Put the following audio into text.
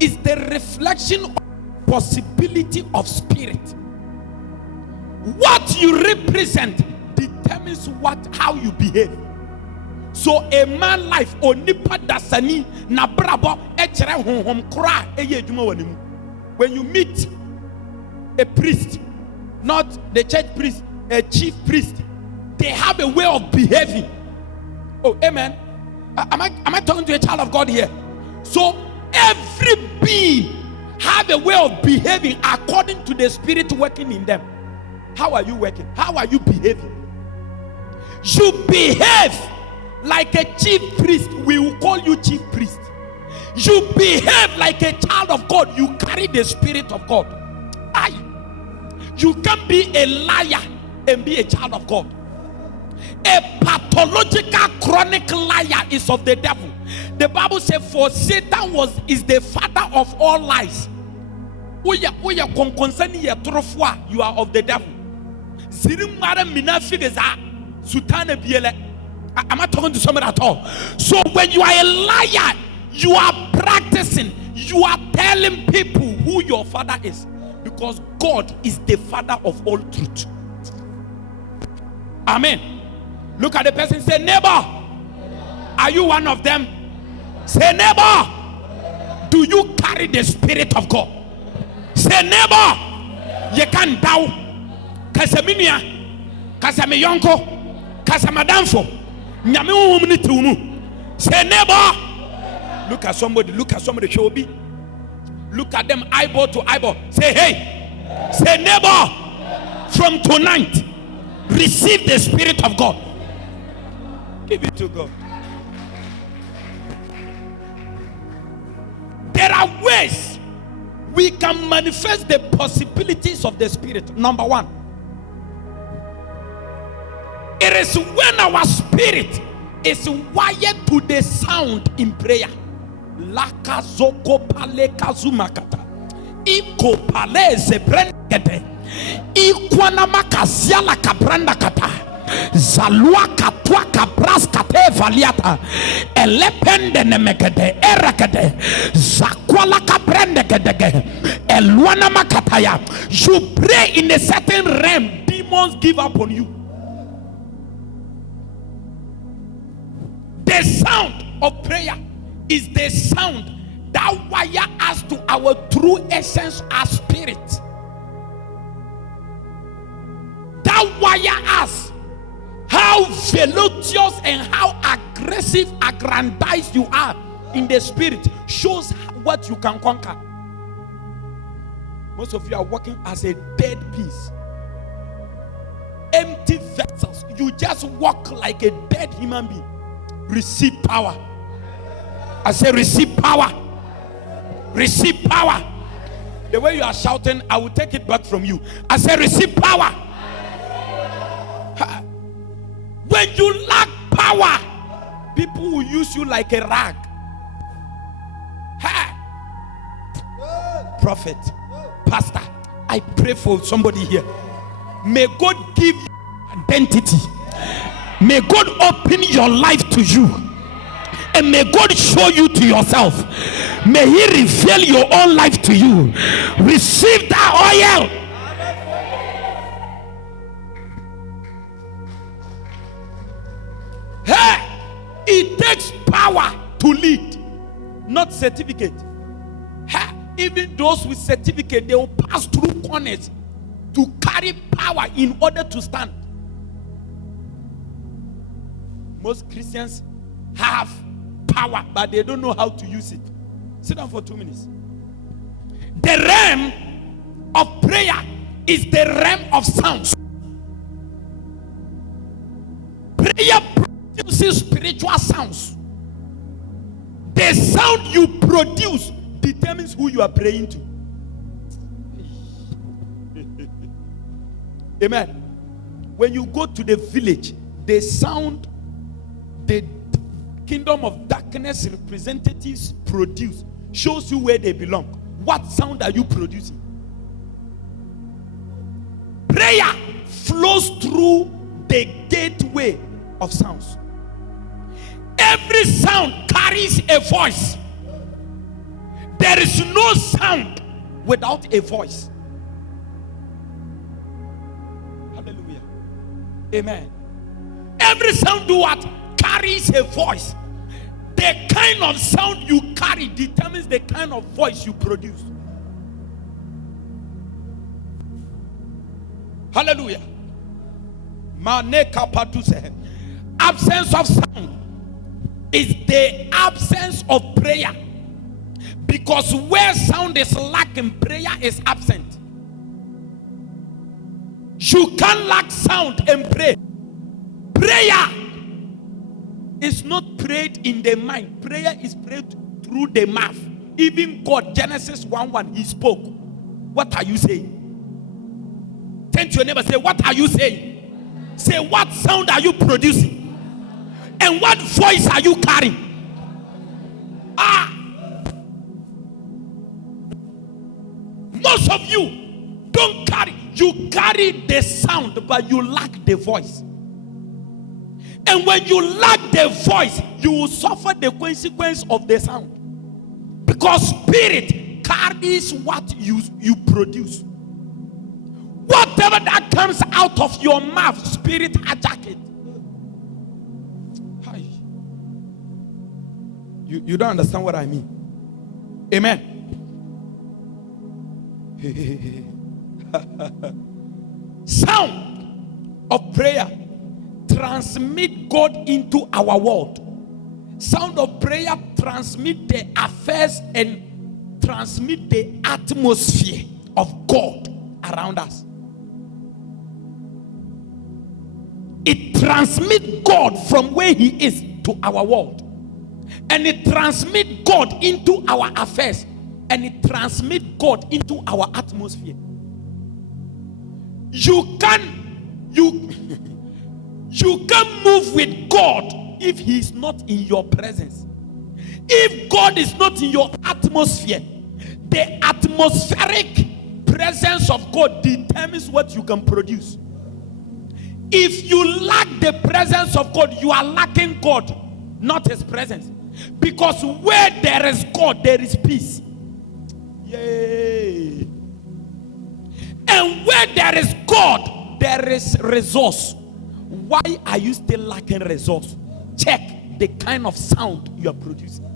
is the reflection of possibility of spirit. What you represent determines how you behave. So a man life onipa dasani na brabo echere honhom kra eye adwuma wanimu. When you meet a priest, not the church priest, a chief priest, they have a way of behaving. Oh, amen. Am I talking to a child of God here? So every being have a way of behaving according to the spirit working in them. How are you working? How are you behaving? You behave like a chief priest. We will call you chief priest. You behave like a child of God. You carry the spirit of God. You can be a liar and be a child of God. A pathological chronic liar is of the devil. The Bible says, for Satan is the father of all lies. You are of the devil. Am I talking to somebody at all? So when you are a liar, you are practicing, you are telling people who your father is, because God is the father of all truth. Amen. Look at the person, say, neighbor, are you one of them? Say, neighbor, do you carry the spirit of God? Say, neighbor, you can't doubt. Kasaminia, Kasamiyonko, Kasamadanfo, Nyamu Munitunu. Say, neighbor, look at somebody, Shobi. Look at them eyeball to eyeball. Say, hey, say, neighbor, from tonight, receive the spirit of God. Give it to God. There are ways we can manifest the possibilities of the spirit. Number one, it is when our spirit is wired to the sound in prayer. Laka zoko pale kazumakata. Iko pale zebrendete. Ikwana makazia la kabranda kata. Zalua katwa kabras kate valiata. Elepende nemekede erekede. Zakwala kabrende kedege. Eluana makataya. You pray in a certain realm, demons give up on you. The sound of prayer is the sound that wire us to our true essence as spirit. That wire us how voluptuous and how aggressive, aggrandized you are in the spirit shows what you can conquer. Most of you are working as a dead piece, empty vessels. You just walk like a dead human being. Receive power. I say receive power. Receive power. The way you are shouting, I will take it back from you. I say receive power. When you lack power, people will use you like a rag. Prophet, pastor, I pray for somebody here. May God give you identity. May God open your life to you. And may God show you to yourself. May He reveal your own life to you. Receive that oil. Hey, it takes power to lead, not certificate. Hey, even those with certificate, they will pass through corners to carry power in order to stand. Most Christians have power, but they don't know how to use it. Sit down for 2 minutes. The realm of prayer is the realm of sounds. Prayer produces spiritual sounds. The sound you produce determines who you are praying to. Amen. When you go to the village, the sound the kingdom of darkness representatives produce shows you where they belong. What sound are you producing? Prayer flows through the gateway of sounds. Every sound carries a voice. The There is no sound without a voice. Hallelujah. Amen. Every sound do what? Carries a voice. The kind of sound you carry determines the kind of voice you produce. Hallelujah. Absence of sound is the absence of prayer. Because where sound is lacking, prayer is absent. You can't lack sound and pray. Prayer is not prayed in the mind. Prayer is prayed through the mouth. Even God, Genesis 1:1, he spoke. What are you saying? Turn to your neighbor, say, what are you saying? Say, what sound are you producing? And what voice are you carrying? Most of you don't carry. You carry the sound, but you lack the voice. And when you lack the voice, you will suffer the consequence of the sound. Because spirit carries what you produce. Whatever that comes out of your mouth, spirit hijack it. Hi. You don't understand what I mean. Amen. Sound of prayer transmit God into our world. Sound of prayer transmit the affairs and transmit the atmosphere of God around us. It transmits God from where he is to our world. And it transmits God into our affairs. And it transmits God into our atmosphere. You can't move with God if he is not in your presence. If God is not in your atmosphere, the atmospheric presence of God determines what you can produce. If you lack the presence of God, you are lacking God, not his presence. Because where there is God, there is peace. Yay. And where there is God, there is resource. Why are you still lacking resource? Check the kind of sound you are producing.